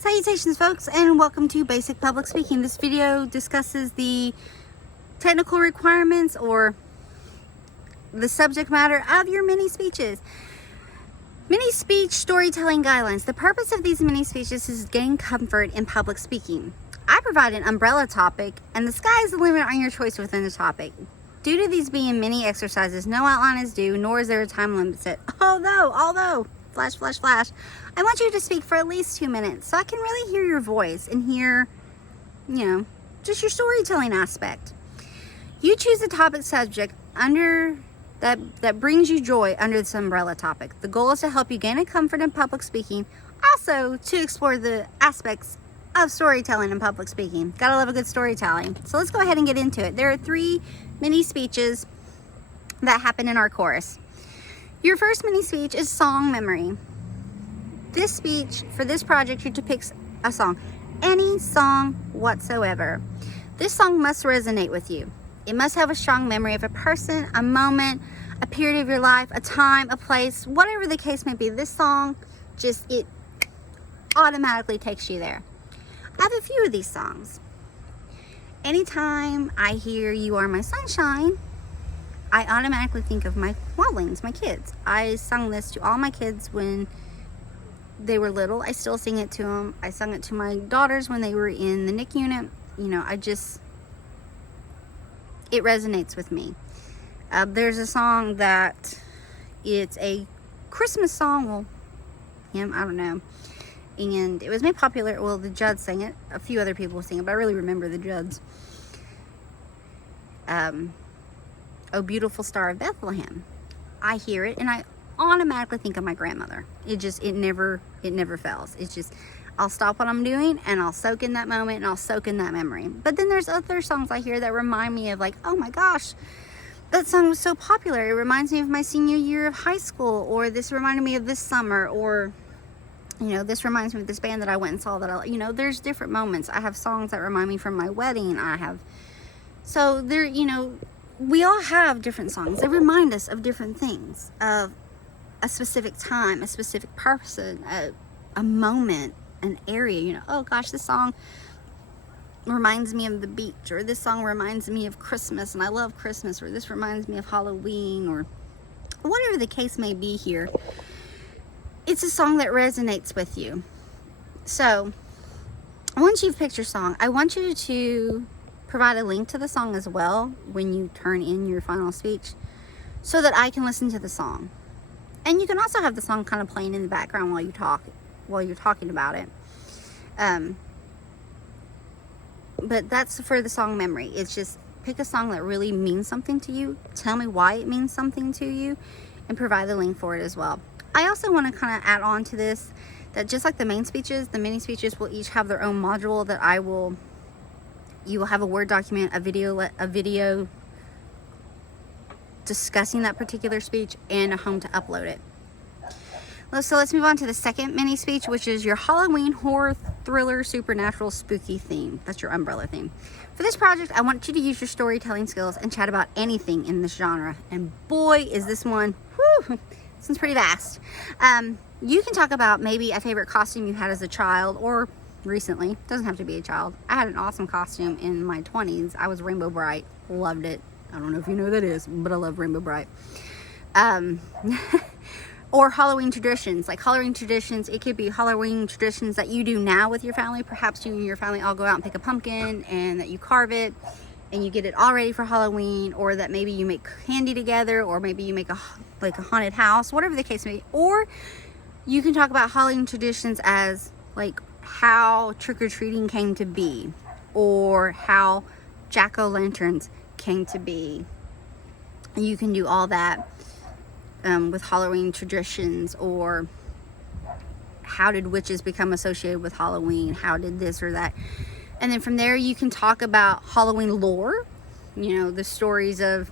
Salutations folks, and welcome to Basic Public Speaking. This video discusses the technical requirements or the subject matter of your mini speeches. Mini speech storytelling guidelines. The purpose of these mini speeches is to gain comfort in public speaking. I provide an umbrella topic, and the sky is the limit on your choice within the topic. Due to these being mini exercises, no outline is due, nor is there a time limit set. Although, flash, I want you to speak for at least 2 minutes so I can really hear your voice and hear, just your storytelling aspect. You choose a topic subject under that brings you joy under this umbrella topic. The goal is to help you gain a comfort in public speaking, also to explore the aspects of storytelling and public speaking. Gotta love a good storytelling. So let's go ahead and get into it. There are 3 mini speeches that happen in our chorus. Your first mini speech is song memory. This speech, for this project, you depict a song. Any song whatsoever. This song must resonate with you. It must have a strong memory of a person, a moment, a period of your life, a time, a place, whatever the case may be. This song, it automatically takes you there. I have a few of these songs. Anytime I hear You Are My Sunshine, I automatically think of my wildlings, my kids. I sung this to all my kids when they were little. I still sing it to them. I sung it to my daughters when they were in the NIC unit. It resonates with me. There's a song that it's a Christmas song. I don't know. And it was made popular. Well, the Judds sang it. A few other people sing it, but I really remember the Judds. Oh, Beautiful Star of Bethlehem. I hear it and I automatically think of my grandmother. It never fails. I'll stop what I'm doing and I'll soak in that moment and I'll soak in that memory. But then there's other songs I hear that remind me of, like, oh my gosh, that song was so popular. It reminds me of my senior year of high school, or this reminded me of this summer, or this reminds me of this band that I went and saw there's different moments. I have songs that remind me from my wedding. We all have different songs. They remind us of different things, of a specific time, a specific person, a moment, an area. Oh gosh, this song reminds me of the beach, or this song reminds me of Christmas and I love Christmas, or this reminds me of Halloween, or whatever the case may be here. It's a song that resonates with you. So once you've picked your song, I want you to provide a link to the song as well when you turn in your final speech, so that I can listen to the song. And you can also have the song kind of playing in the background while you're talking about it. But that's for the song memory. It's just pick a song that really means something to you. Tell me why it means something to you, and provide the link for it as well. I also want to kind of add on to this that just like the main speeches, the mini speeches will each have their own module that you will have a Word document, a video discussing that particular speech, and a home to upload it. So let's move on to the second mini speech, which is your Halloween horror thriller supernatural spooky theme. That's your umbrella theme. For this project, I want you to use your storytelling skills and chat about anything in this genre. And boy, is this one, this one's pretty vast. You can talk about maybe a favorite costume you had as a child, or recently. Doesn't have to be a child. I had an awesome costume in my 20s. I was Rainbow Bright. Loved it. I don't know if you know what that is, but I love Rainbow Bright. Or Halloween traditions. Like Halloween traditions, it could be Halloween traditions that you do now with your family. Perhaps you and your family all go out and pick a pumpkin and that you carve it and you get it all ready for Halloween, or that maybe you make candy together, or maybe you make a haunted house, whatever the case may be. Or you can talk about Halloween traditions as like how trick-or-treating came to be, or how jack-o'-lanterns came to be. You can do all that with Halloween traditions, or how did witches become associated with Halloween, how did this or that. And then from there you can talk about Halloween lore, the stories of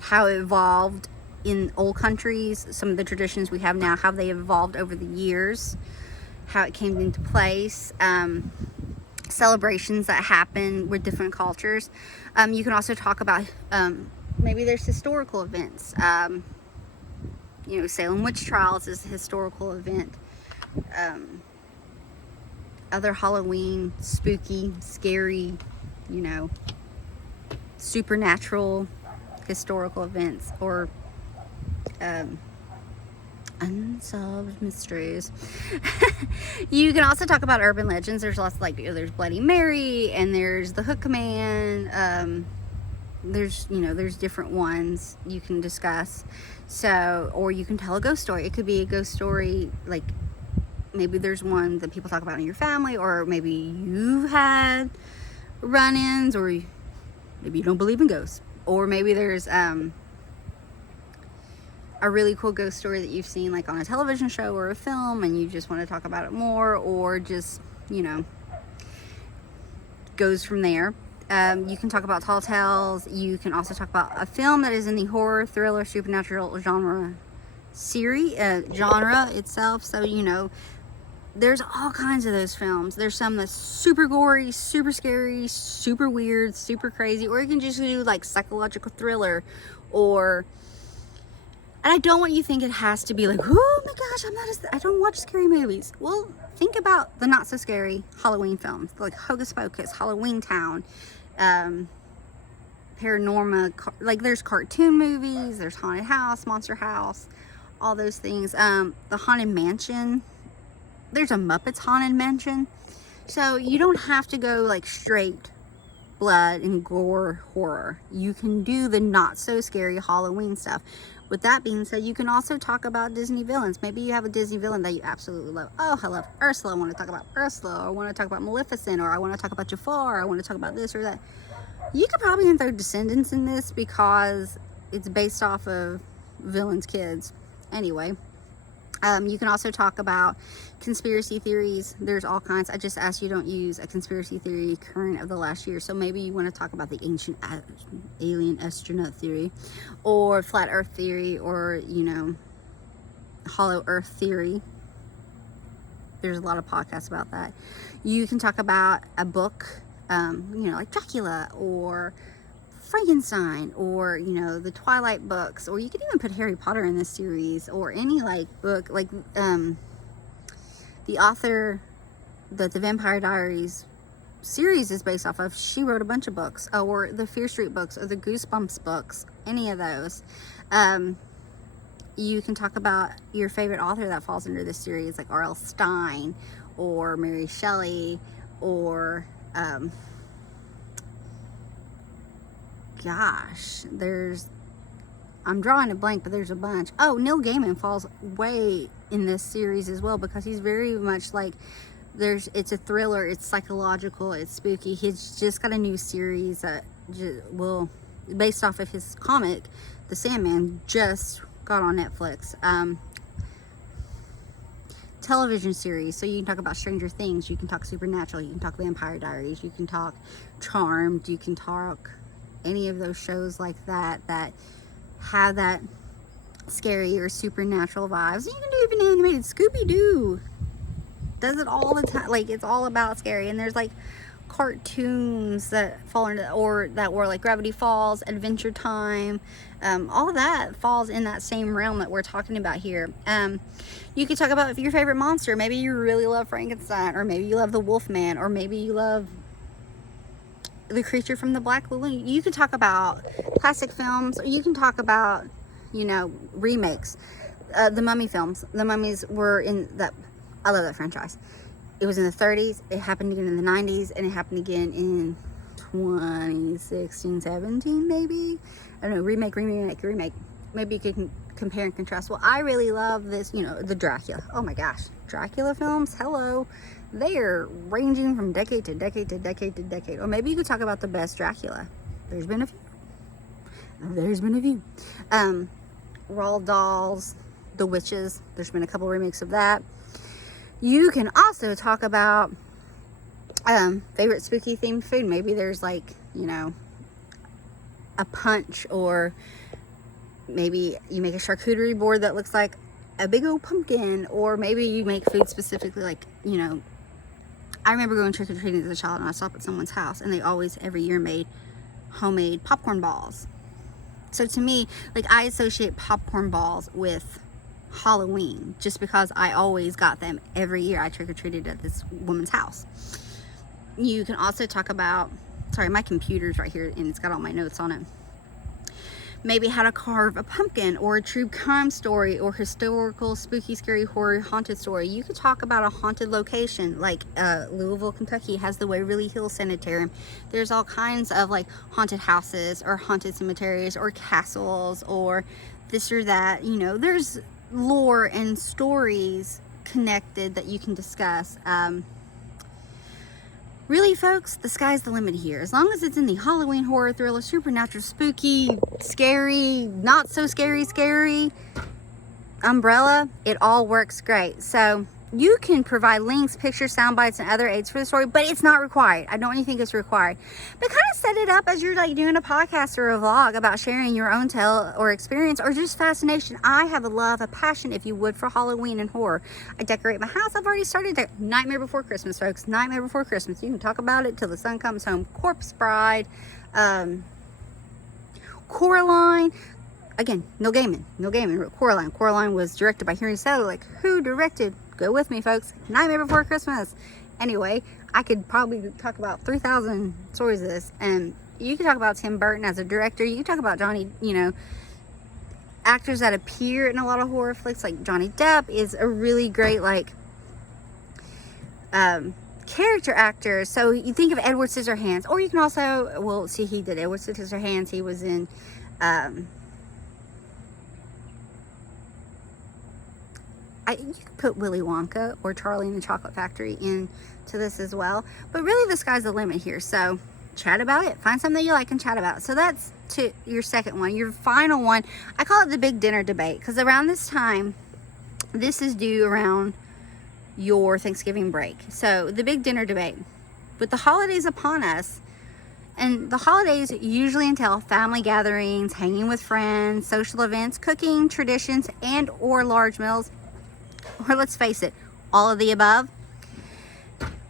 how it evolved in old countries, some of the traditions we have now, how they evolved over the years, how it came into place, celebrations that happen with different cultures. You can also talk about maybe there's historical events. Salem witch trials is a historical event. other Halloween spooky, scary, you know, supernatural historical events, or unsolved mysteries. You can also talk about urban legends. There's lots, like, there's Bloody Mary, and there's the Hook Command. There's, you know, there's different ones you can discuss. So, or you can tell a ghost story. It could be a ghost story, like maybe there's one that people talk about in your family, or maybe you've had run-ins, or maybe you don't believe in ghosts, or maybe there's a really cool ghost story that you've seen, like on a television show or a film, and you just want to talk about it more, or just, you know, goes from there. You can talk about tall tales. You can also talk about a film that is in the horror, thriller, supernatural genre genre itself. So, you know, there's all kinds of those films. There's some that's super gory, super scary, super weird, super crazy, or you can just do like psychological thriller, or, and I don't want you to think it has to be like, oh my gosh, I don't watch scary movies. Well, think about the not so scary Halloween films, like Hocus Pocus, Halloween Town, Paranormal, like there's cartoon movies, there's Haunted House, Monster House, all those things. The Haunted Mansion, there's a Muppets Haunted Mansion. So you don't have to go like straight blood and gore horror. You can do the not so scary Halloween stuff. With that being said, you can also talk about Disney villains. Maybe you have a Disney villain that you absolutely love. Oh, I love Ursula. I want to talk about Ursula. Or I want to talk about Maleficent. Or I want to talk about Jafar. Or I want to talk about this or that. You could probably even throw Descendants in this because it's based off of villains' kids. Anyway, you can also talk about conspiracy theories. There's all kinds. I just asked you don't use a conspiracy theory current of the last year. So maybe you want to talk about the ancient alien astronaut theory, or flat earth theory, or, you know, hollow earth theory. There's a lot of podcasts about that. You can talk about a book, you know, like Dracula, or Frankenstein, or, you know, the Twilight books, or you could even put Harry Potter in this series, or any like book, like the author that the Vampire Diaries series is based off of. She wrote a bunch of books, or the Fear Street books, or the Goosebumps books, any of those. You can talk about your favorite author that falls under this series, like R.L. Stein, or Mary Shelley, or gosh, I'm drawing a blank, but there's a bunch. Oh, Neil Gaiman falls way in this series as well, because he's very much like, it's a thriller, it's psychological, it's spooky. He's just got a new series that based off of his comic, The Sandman, just got on Netflix. Television series, so you can talk about Stranger Things, you can talk Supernatural, you can talk Vampire Diaries, you can talk Charmed, you can talk any of those shows like that have that scary or supernatural vibes. You can do even animated. Scooby-Doo does it all the time. Like, it's all about scary. And there's like cartoons that fall into, or that were like Gravity Falls, Adventure Time, all of that falls in that same realm that we're talking about here. You could talk about your favorite monster. Maybe you really love Frankenstein, or maybe you love the Wolfman, or maybe you love the Creature from the Black Lagoon. You can talk about classic films, or you can talk about, you know, remakes. The Mummy films. The Mummies were in that. I love that franchise. It was in the 30s. It happened again in the 90s, and it happened again in 2016, 17, maybe. I don't know. Remake. Maybe you could compare and contrast. Well, I really love this. You know, the Dracula. Oh my gosh, Dracula films. Hello. They are ranging from decade to decade to decade to decade. Or maybe you could talk about the best Dracula. There's been a few. Roald Dolls, The Witches. There's been a couple remakes of that. You can also talk about favorite spooky themed food. Maybe there's like, you know, a punch, or maybe you make a charcuterie board that looks like a big old pumpkin, or maybe you make food specifically, like, you know, I remember going trick-or-treating as a child, and I stopped at someone's house, and they always every year made homemade popcorn balls. So to me, like, I associate popcorn balls with Halloween, just because I always got them every year I trick-or-treated at this woman's house. You can also talk about, sorry, my computer's right here and it's got all my notes on it. Maybe how to carve a pumpkin, or a true crime story, or historical, spooky, scary, horror, haunted story. You could talk about a haunted location, like Louisville, Kentucky has the Waverly Hills Sanitarium. There's all kinds of like haunted houses or haunted cemeteries or castles or this or that. You know, there's lore and stories connected that you can discuss. Really, folks, the sky's the limit here. As long as it's in the Halloween, horror, thriller, supernatural, spooky, scary, not so scary umbrella, it all works great. So you can provide links, pictures, sound bites, and other aids for the story, but it's not required. I don't even think it's required. But kind of set it up as you're like doing a podcast or a vlog about sharing your own tale or experience or just fascination. I have a love, a passion, if you would, for Halloween and horror. I decorate my house. I've already started Nightmare Before Christmas, folks. Nightmare Before Christmas. You can talk about it till the sun comes home. Corpse Bride, Coraline. Again, Neil Gaiman wrote Coraline. Coraline was directed by Henry Selick. Like, who directed? Go with me, folks. Nightmare Before Christmas. Anyway, I could probably talk about 3,000 stories of this. And you could talk about Tim Burton as a director. You could talk about Johnny, you know, actors that appear in a lot of horror flicks. Like Johnny Depp is a really great, like, character actor. So you think of Edward Scissorhands. Or you can also, well, see, he did Edward Scissorhands. He was in... you could put Willy Wonka or Charlie and the Chocolate Factory into this as well. But really, the sky's the limit here. So chat about it. Find something you like and chat about. So that's to your second one. Your final one, I call it the big dinner debate. Because around this time, this is due around your Thanksgiving break. So the big dinner debate. With the holidays upon us, and the holidays usually entail family gatherings, hanging with friends, social events, cooking, traditions, and or large meals. Or let's face it, all of the above.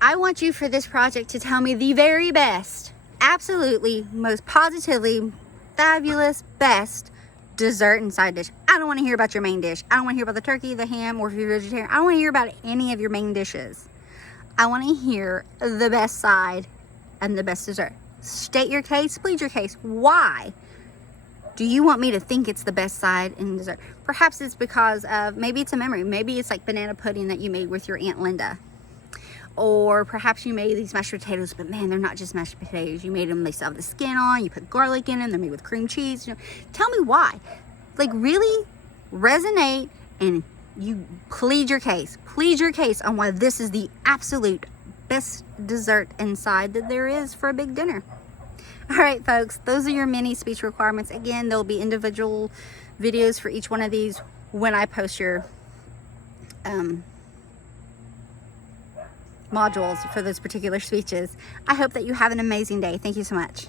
I want you for this project to tell me the very best, absolutely, most positively, fabulous, best dessert and side dish. I don't want to hear about your main dish. I don't want to hear about the turkey, the ham, or if you're vegetarian. I don't want to hear about any of your main dishes. I want to hear the best side and the best dessert. State your case, plead your case. Why do you want me to think it's the best side and dessert? Perhaps it's because of, maybe it's a memory. Maybe it's like banana pudding that you made with your Aunt Linda. Or perhaps you made these mashed potatoes, but man, they're not just mashed potatoes. You made them, they still have the skin on, you put garlic in them, they're made with cream cheese. You know, tell me why. Like, really resonate and you plead your case. Plead your case on why this is the absolute best dessert and side that there is for a big dinner. All right, folks, those are your mini speech requirements. Again, there'll be individual videos for each one of these when I post your modules for those particular speeches. I hope that you have an amazing day. Thank you so much.